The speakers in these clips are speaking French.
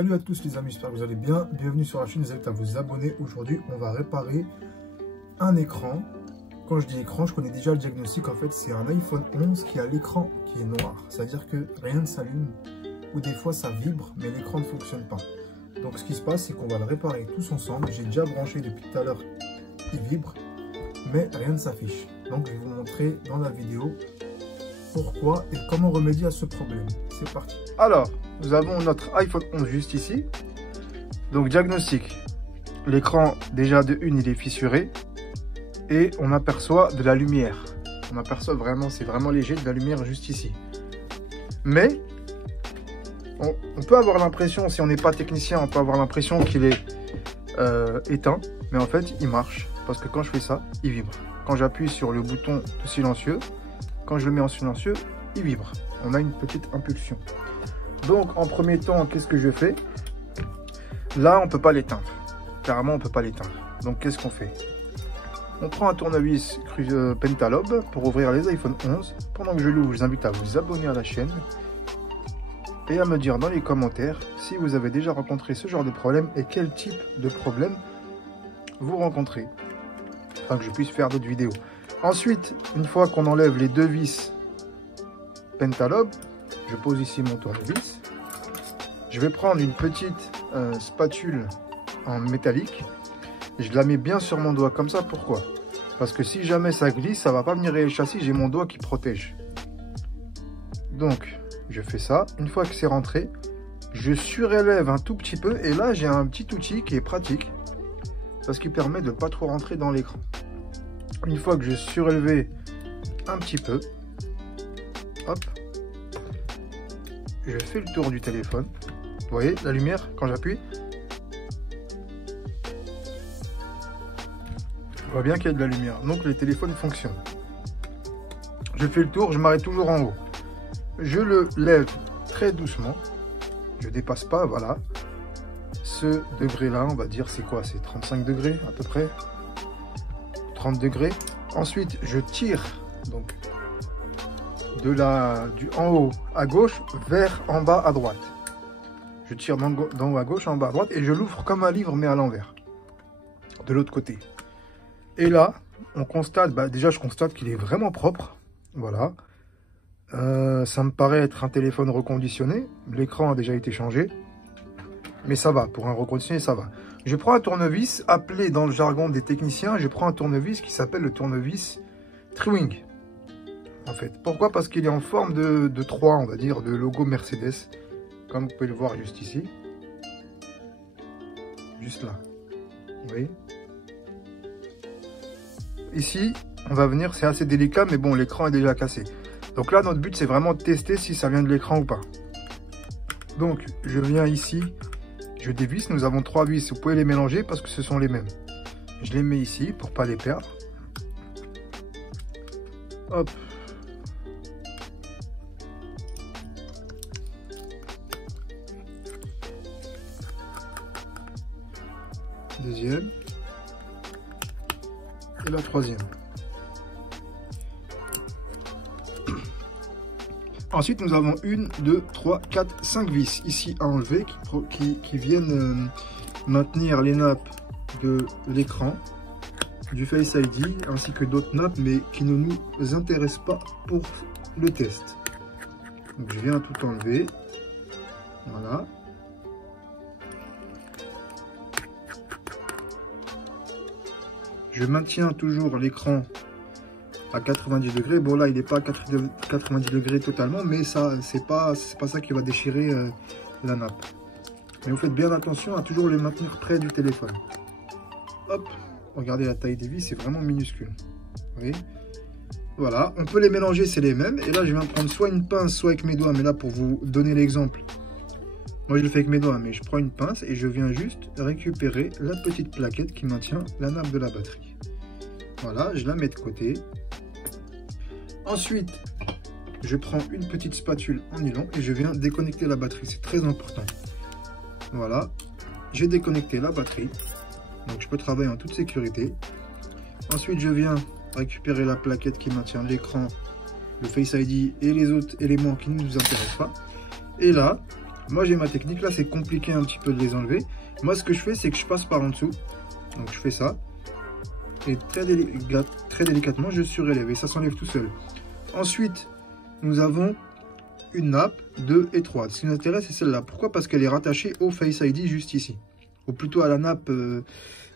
Salut à tous les amis, j'espère que vous allez bien. Bienvenue sur la chaîne, vous êtes à vous abonner. Aujourd'hui, on va réparer un écran. Quand je dis écran, je connais déjà le diagnostic. En fait, c'est un iPhone 11 qui a l'écran qui est noir. C'est-à-dire que rien ne s'allume ou des fois ça vibre, mais l'écran ne fonctionne pas. Donc ce qui se passe, c'est qu'on va le réparer tous ensemble. J'ai déjà branché depuis tout à l'heure, il vibre, mais rien ne s'affiche. Donc je vais vous montrer dans la vidéo pourquoi et comment remédier à ce problème. C'est parti. Alors, nous avons notre iPhone 11 juste ici. Donc diagnostic, l'écran déjà de une il est fissuré et on aperçoit de la lumière. On aperçoit vraiment, c'est vraiment léger, de la lumière juste ici. Mais on peut avoir l'impression, si on n'est pas technicien, on peut avoir l'impression qu'il est éteint, mais en fait il marche parce que quand je fais ça, il vibre. Quand j'appuie sur le bouton de silencieux, quand je le mets en silencieux, il vibre. On a une petite impulsion. Donc en premier temps, qu'est-ce que je fais? Là, on ne peut pas l'éteindre. Carrément, on ne peut pas l'éteindre. Donc qu'est-ce qu'on fait? On prend un tournevis Pentalobe pour ouvrir les iPhone 11. Pendant que je l'ouvre, je vous invite à vous abonner à la chaîne et à me dire dans les commentaires si vous avez déjà rencontré ce genre de problème et quel type de problème vous rencontrez, afin que je puisse faire d'autres vidéos. Ensuite, une fois qu'on enlève les deux vis Pentalobe, je pose ici mon tournevis. Je vais prendre une petite spatule en métallique. Je la mets bien sur mon doigt comme ça. Pourquoi? Parce que si jamais ça glisse, ça va pas venir rayer le châssis. J'ai mon doigt qui protège. Donc, je fais ça. Une fois que c'est rentré, je surélève un tout petit peu. Et là, j'ai un petit outil qui est pratique. Parce qu'il permet de ne pas trop rentrer dans l'écran. Une fois que j'ai surélevé un petit peu, hop, je fais le tour du téléphone. Vous voyez la lumière quand j'appuie? On voit bien qu'il y a de la lumière. Donc le téléphone fonctionne. Je fais le tour, je m'arrête toujours en haut. Je le lève très doucement. Je dépasse pas, voilà. Ce degré-là, on va dire, c'est quoi? C'est 35 degrés à peu près. 30 degrés. Ensuite, je tire donc du en haut à gauche vers en bas à droite. Je tire d'en haut à gauche, en bas à droite et je l'ouvre comme un livre mais à l'envers. De l'autre côté. Et là, on constate, déjà je constate qu'il est vraiment propre. Voilà. Ça me paraît être un téléphone reconditionné. L'écran a déjà été changé. Mais ça va, pour un reconditionné, ça va. Je prends un tournevis, appelé dans le jargon des techniciens, je prends un tournevis qui s'appelle le tournevis Triwing. En fait, pourquoi? Parce qu'il est en forme de 3, on va dire, de logo Mercedes. Comme vous pouvez le voir juste ici. Juste là. Vous voyez? Ici, on va venir, c'est assez délicat, mais bon, l'écran est déjà cassé. Donc là, notre but, c'est vraiment de tester si ça vient de l'écran ou pas. Donc, je viens ici. Je dévisse, nous avons 3 vis, vous pouvez les mélanger parce que ce sont les mêmes. Je les mets ici pour ne pas les perdre. Hop. Deuxième. Et la troisième. Ensuite, nous avons 1, 2, 3, 4, 5 vis ici à enlever qui viennent maintenir les nappes de l'écran, du Face ID ainsi que d'autres nappes mais qui ne nous intéressent pas pour le test. Donc je viens tout enlever. Voilà. Je maintiens toujours l'écran à 90 degrés. Bon là il n'est pas à 90 degrés totalement, mais ça c'est pas ça qui va déchirer la nappe. Mais vous faites bien attention à toujours le maintenir près du téléphone. Hop, regardez la taille des vis, c'est vraiment minuscule. Vous voyez? Voilà, on peut les mélanger, c'est les mêmes. Et là je viens prendre soit une pince, soit avec mes doigts, mais là pour vous donner l'exemple, moi je le fais avec mes doigts, mais je prends une pince et je viens juste récupérer la petite plaquette qui maintient la nappe de la batterie. Voilà, je la mets de côté. Ensuite, je prends une petite spatule en nylon et je viens déconnecter la batterie. C'est très important. Voilà, j'ai déconnecté la batterie. Donc je peux travailler en toute sécurité. Ensuite, je viens récupérer la plaquette qui maintient l'écran, le Face ID et les autres éléments qui ne nous intéressent pas. Et là, Moi j'ai ma technique, là c'est compliqué un petit peu de les enlever. Moi ce que je fais, c'est que je passe par en dessous. Donc je fais ça. Et très délicatement, je surélève et ça s'enlève tout seul. Ensuite, nous avons une nappe 2 et 3. Ce qui nous intéresse, c'est celle-là. Pourquoi? Parce qu'elle est rattachée au Face ID juste ici. Ou plutôt à la nappe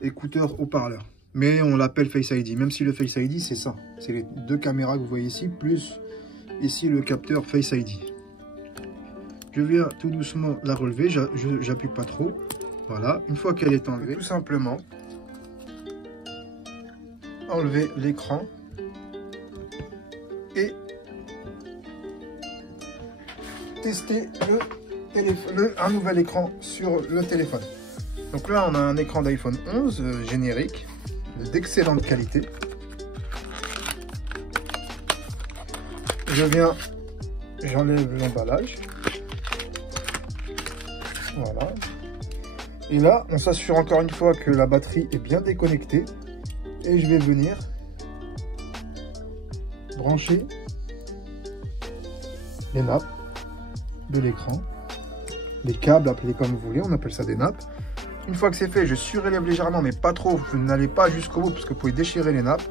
écouteur haut-parleur. Mais on l'appelle Face ID. Même si le Face ID, c'est ça. C'est les deux caméras que vous voyez ici, plus ici le capteur Face ID. Je viens tout doucement la relever. J'appuie pas trop. Voilà. Une fois qu'elle est enlevée, tout simplement, enlever l'écran et tester un nouvel écran sur le téléphone. Donc là on a un écran d'iPhone 11 générique d'excellente qualité. J'enlève l'emballage. Voilà. Et là on s'assure encore une fois que la batterie est bien déconnectée. Et je vais venir brancher les nappes de l'écran, les câbles, appelez comme vous voulez, on appelle ça des nappes. Une fois que c'est fait, je surélève légèrement, mais pas trop, vous n'allez pas jusqu'au bout parce que vous pouvez déchirer les nappes.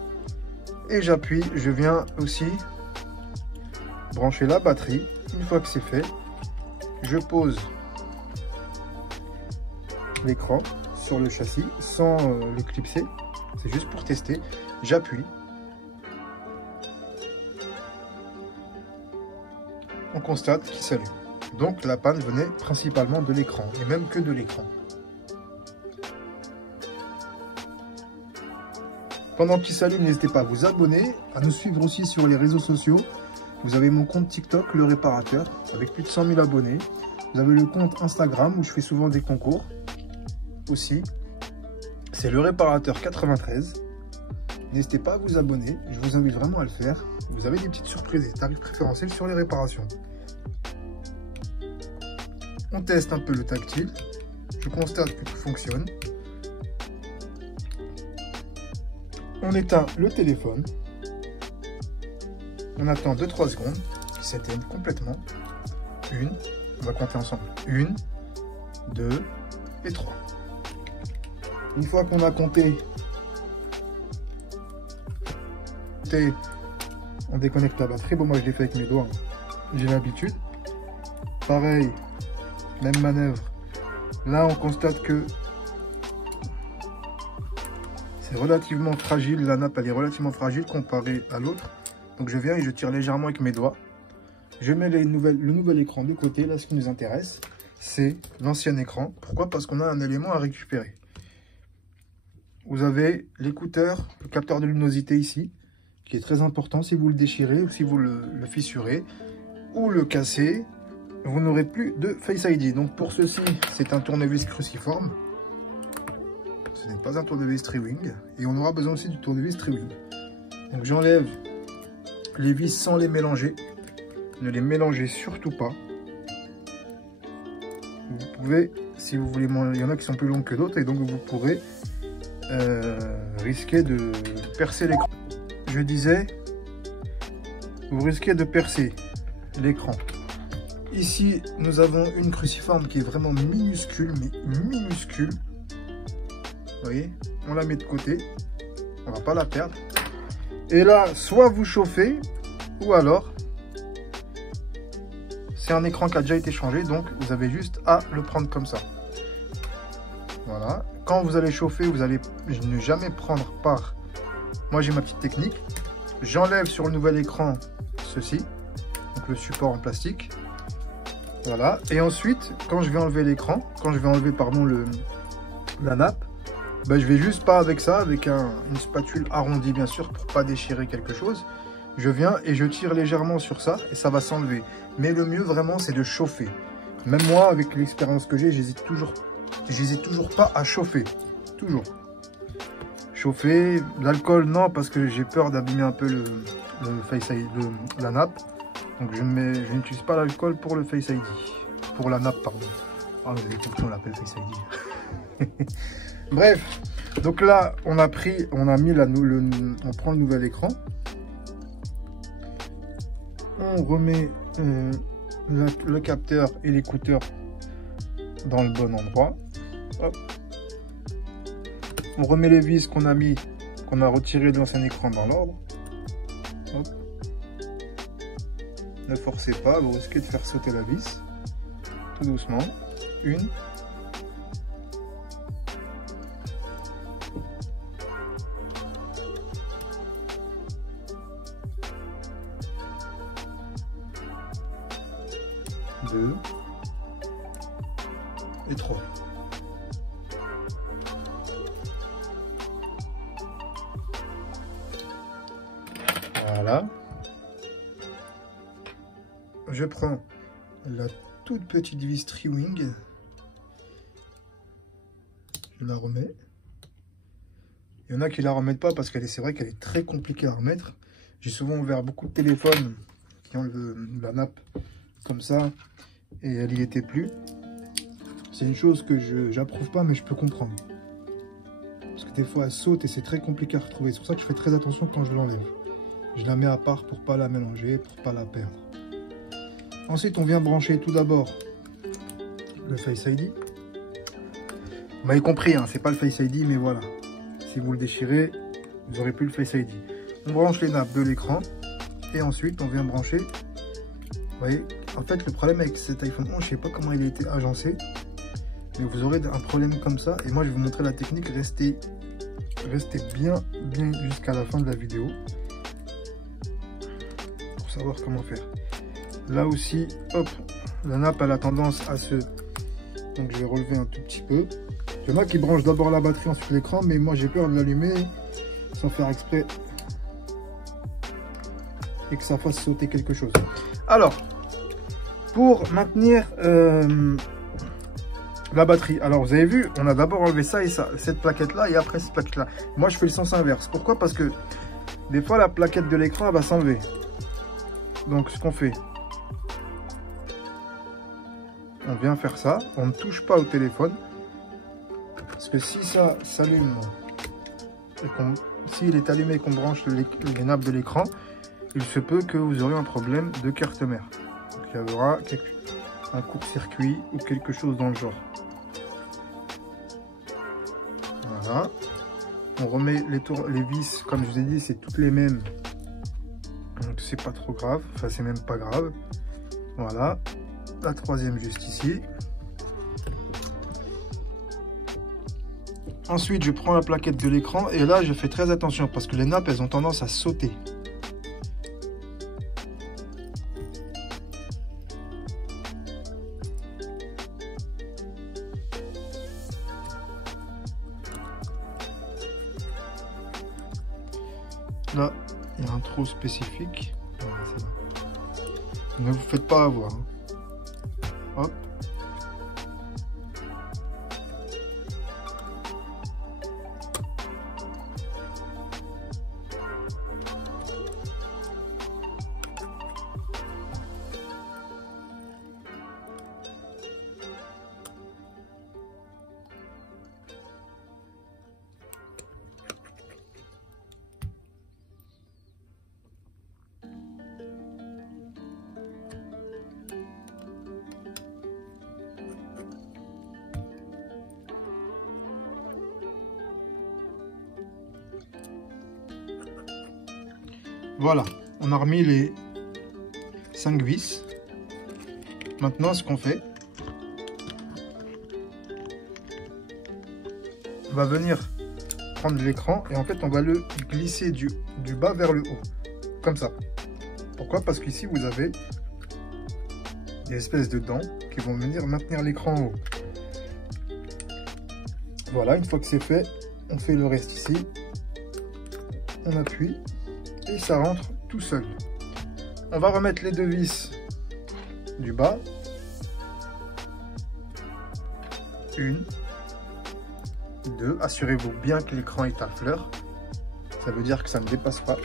Et j'appuie, je viens aussi brancher la batterie. Une fois que c'est fait, je pose l'écran sur le châssis sans le clipser. C'est juste pour tester. J'appuie. On constate qu'il s'allume. Donc la panne venait principalement de l'écran, et même que de l'écran. Pendant qu'il s'allume, n'hésitez pas à vous abonner, à nous suivre aussi sur les réseaux sociaux. Vous avez mon compte TikTok, le réparateur, avec plus de 100 000 abonnés. Vous avez le compte Instagram, où je fais souvent des concours aussi. C'est le réparateur 93. N'hésitez pas à vous abonner, je vous invite vraiment à le faire. Vous avez des petites surprises, des tarifs préférentiels sur les réparations. On teste un peu le tactile. Je constate que tout fonctionne. On éteint le téléphone. On attend 2-3 secondes qu'il s'éteigne complètement. On va compter ensemble. 1, 2 et 3. Une fois qu'on a compté, on déconnecte la batterie. Bon, moi je l'ai fait avec mes doigts, j'ai l'habitude. Pareil, même manœuvre. Là on constate que c'est relativement fragile, la nappe elle est relativement fragile comparée à l'autre. Donc je viens et je tire légèrement avec mes doigts. Je mets le nouvel écran de côté. Là ce qui nous intéresse, c'est l'ancien écran. Pourquoi? Parce qu'on a un élément à récupérer. Vous avez l'écouteur, le capteur de luminosité ici, qui est très important. Si vous le déchirez ou si vous le fissurez ou le cassez, vous n'aurez plus de Face ID. Donc pour ceci, c'est un tournevis cruciforme. Ce n'est pas un tournevis tri-wing. Et on aura besoin aussi du tournevis tri-wing. Donc j'enlève les vis sans les mélanger. Ne les mélangez surtout pas. Vous pouvez, si vous voulez, il y en a qui sont plus longs que d'autres et donc vous pourrez risquer de percer l'écran. Je disais, vous risquez de percer l'écran. Ici, nous avons une cruciforme qui est vraiment minuscule, mais minuscule. Vous voyez, on la met de côté. On va pas la perdre. Et là, soit vous chauffez, ou alors, c'est un écran qui a déjà été changé, donc vous avez juste à le prendre comme ça. Voilà. Quand vous allez chauffer, vous allez ne jamais prendre par... Moi, j'ai ma petite technique. J'enlève sur le nouvel écran ceci, donc le support en plastique. Voilà. Et ensuite, quand je vais enlever l'écran, quand je vais enlever, pardon, la nappe, ben, je vais juste pas avec ça, avec une spatule arrondie, bien sûr, pour pas déchirer quelque chose. Je viens et je tire légèrement sur ça et ça va s'enlever. Mais le mieux, vraiment, c'est de chauffer. Même moi, avec l'expérience que j'ai, j'hésite toujours pas à chauffer. Toujours. Chauffer, l'alcool, non, parce que j'ai peur d'abîmer un peu la nappe. Donc je n'utilise pas l'alcool pour le Face ID. Pour la nappe, pardon. Ah, vous avez compris, on l'appelle Face ID. Bref, donc là, on prend le nouvel écran. On remet le capteur et l'écouteur dans le bon endroit. Hop. On remet les vis qu'on a mis, qu'on a retiré de l'ancien écran dans l'ordre. Ne forcez pas, vous risquez de faire sauter la vis. Tout doucement. Une. Deux. Et trois. Voilà. Je prends la toute petite vis Tri-Wing. Je la remets. Il y en a qui la remettent pas parce c'est vrai qu'elle est très compliquée à remettre. J'ai souvent ouvert beaucoup de téléphones qui ont la nappe comme ça et elle y était plus. C'est une chose que j'approuve pas, mais je peux comprendre. Parce que des fois elle saute et c'est très compliqué à retrouver. C'est pour ça que je fais très attention quand je l'enlève. Je la mets à part pour pas la mélanger, pour pas la perdre. Ensuite, on vient brancher tout d'abord le Face ID. Vous m'avez compris, hein, c'est pas le Face ID, mais voilà. Si vous le déchirez, vous aurez plus le Face ID. On branche les nappes de l'écran et ensuite on vient brancher. Vous voyez, en fait, le problème avec cet iPhone 11, je sais pas comment il a été agencé, mais vous aurez un problème comme ça. Et moi, je vais vous montrer la technique. Restez bien jusqu'à la fin de la vidéo pour savoir comment faire. Là aussi, hop, la nappe elle a tendance à se... Donc je vais relever un tout petit peu. Il y en a qui branchent d'abord la batterie, ensuite l'écran, mais moi j'ai peur de l'allumer sans faire exprès et que ça fasse sauter quelque chose. Alors, pour maintenir la batterie, alors vous avez vu, on a d'abord enlevé ça et ça, cette plaquette là, et après cette plaquette là. Moi je fais le sens inverse. Pourquoi? Parce que des fois la plaquette de l'écran va s'enlever. Donc ce qu'on fait, on vient faire ça, on ne touche pas au téléphone, parce que si ça s'allume, s'il est allumé et qu'on branche les nappes de l'écran, il se peut que vous aurez un problème de carte mère. Donc il y aura un court-circuit ou quelque chose dans le genre. Voilà. On remet les vis, comme je vous ai dit, c'est toutes les mêmes. Donc c'est pas trop grave, enfin c'est même pas grave. Voilà. La troisième juste ici. Ensuite, je prends la plaquette de l'écran et là, je fais très attention parce que les nappes, elles ont tendance à sauter. Là, il y a un trou spécifique. Voilà, c'est là. Ne vous faites pas avoir. Hein. Hop. Voilà, on a remis les 5 vis. Maintenant, ce qu'on fait, on va venir prendre l'écran et en fait, on va le glisser du bas vers le haut, comme ça. Pourquoi? Parce qu'ici, vous avez des espèces de dents qui vont venir maintenir l'écran en haut. Voilà, une fois que c'est fait, on fait le reste ici. On appuie. Et ça rentre tout seul. On va remettre les deux vis du bas. Une, deux. Assurez-vous bien que l'écran est à fleur. Ça veut dire que ça ne dépasse pas.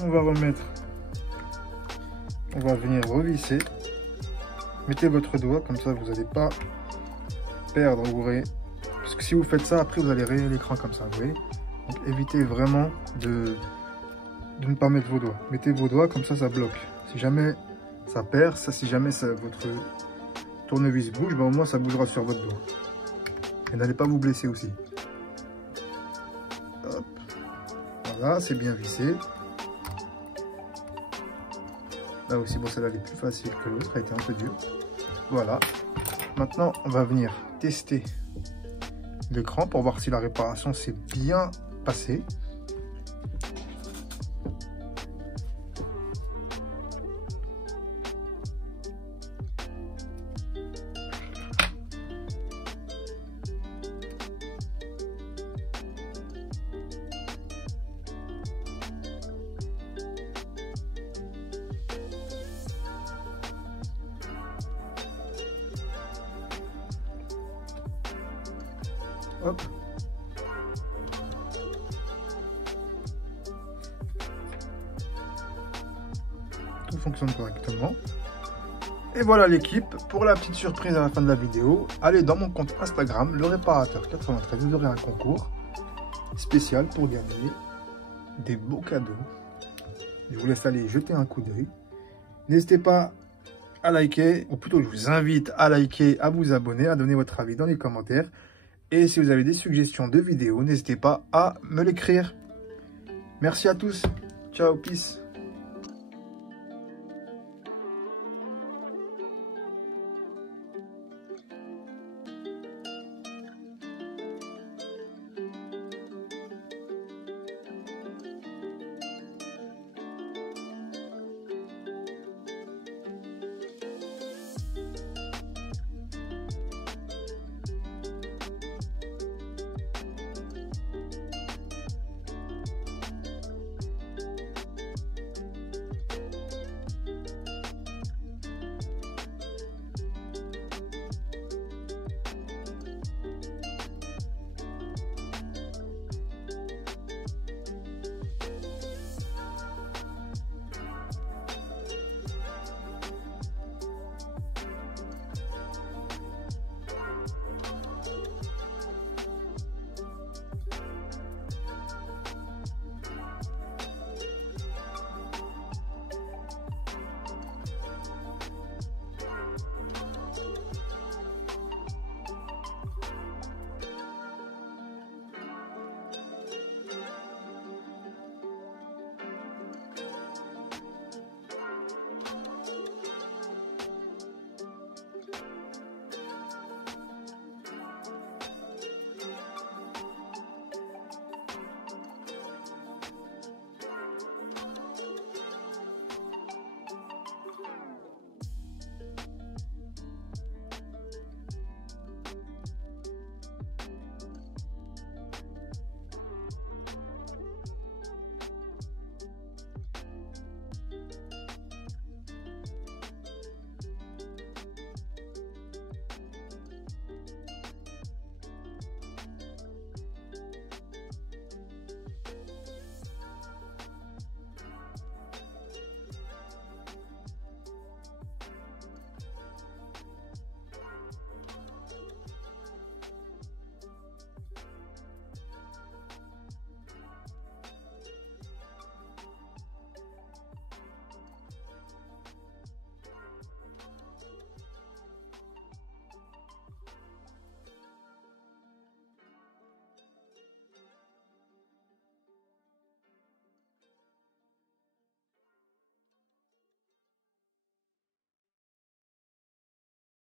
On va remettre. On va venir revisser. Mettez votre doigt, comme ça vous n'allez pas perdre. Parce que si vous faites ça, après vous allez rayer l'écran comme ça, vous voyez. Donc évitez vraiment de ne pas mettre vos doigts. Mettez vos doigts, comme ça, ça bloque. Si jamais ça perd, si jamais votre tournevis bouge, ben, au moins ça bougera sur votre doigt. Et n'allez pas vous blesser aussi. Hop. Voilà, c'est bien vissé. Là aussi, bon, celle-là elle est plus facile que l'autre, elle a été un peu dure. Voilà. Maintenant, on va venir tester l'écran pour voir si la réparation s'est bien passée. Hop. Tout fonctionne correctement. Et voilà l'équipe. Pour la petite surprise à la fin de la vidéo, allez dans mon compte Instagram, le réparateur 93, vous aurez un concours spécial pour gagner des beaux cadeaux. Je vous laisse aller jeter un coup d'œil. N'hésitez pas à liker, ou plutôt je vous invite à liker, à vous abonner, à donner votre avis dans les commentaires. Et si vous avez des suggestions de vidéos, n'hésitez pas à me l'écrire. Merci à tous. Ciao, peace.